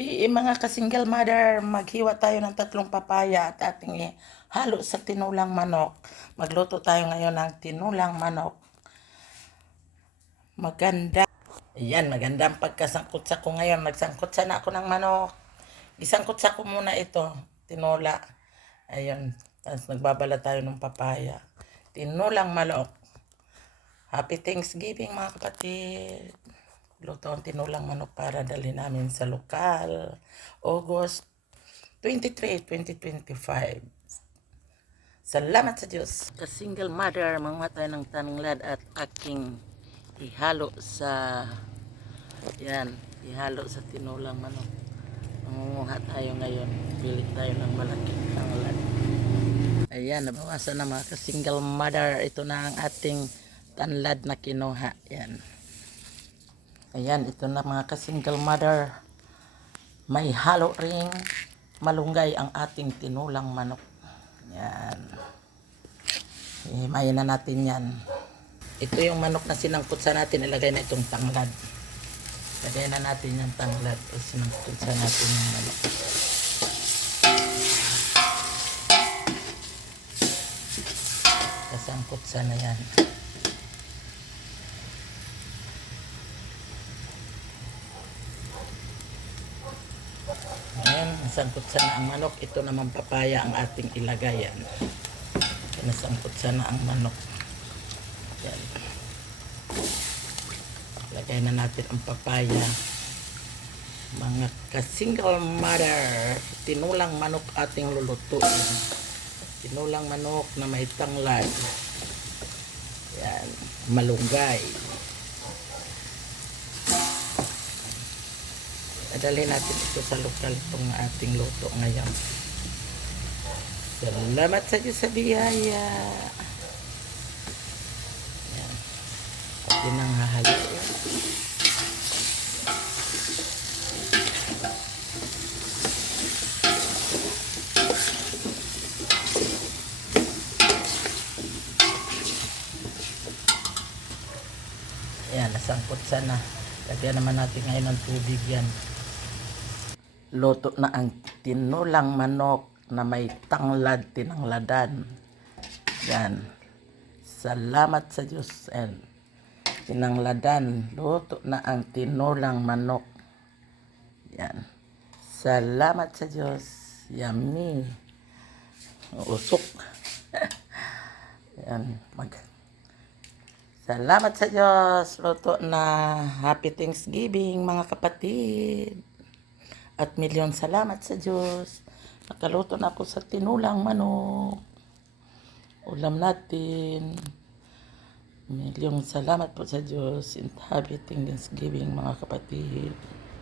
Happy eh, mga ka-single mother, maghiwa tayo ng tatlong papaya at ating halo sa tinulang manok. Magluto tayo ngayon ng tinulang manok. Maganda. Ayan, maganda ang pagkasangkot sa ko ngayon. Nagsangkot sana ako ng manok. Isangkot sa ko muna ito, tinula. Ayun, tapos nagbabala tayo ng papaya. Tinulang manok. Happy Thanksgiving mga kapatid. Luto ang tinulang manok para dali namin sa lokal. August 23, 2025. Salamat sa Diyos. Sa single mother, mga tayo ng tanglad at aking ihalo sa yan, ihalo sa tinulang manok. Mangunguha tayo ngayon. Bili tayo ng malaking tanglad. Ayan, nabawasan na mga ka-single mother. Ito na ang ating tanlad na kinuha. Yan. Ayan, ito na mga ka-single mother. May halo ring malunggay ang ating tinulang manok. Yan. Imayin na natin yan. Ito yung manok na sinangkot sa natin. Ilagay na itong tanglad. Lagay na natin yung tanglad. O sinangkot sa natin yung manok. Kasangkot sana yan. Ayan, nasangkot sana ang manok. Ito naman papaya ang ating ilagayan. Nasangkot sana ang manok. Yan. Lagay na natin ang papaya. Mga ka-single mother, tinulang manok ating lulutuin. Tinulang manok na may tanglad. Yan, malunggay. Dadalhin natin ito sa lokal itong ating luto ngayon. Salamat sa Diyos sa biyaya. Yan. Pati nang hahaluin. Yan, nasangkot sana. Lagyan naman natin ngayon ng tubig yan. Luto na ang tinulang manok na may tanglad tinangladan. Yan. Salamat sa Diyos. And tinangladan. Luto na ang tinulang manok. Yan. Salamat sa Diyos. Yummy. Usok. Yan. Mag Salamat sa Diyos. Luto na. Happy Thanksgiving mga kapatid. At milyon salamat sa Diyos. Nakaluto na ako sa tinulang manok. Ulam natin. Milyong salamat po sa Diyos. And happy Thanksgiving mga kapatid.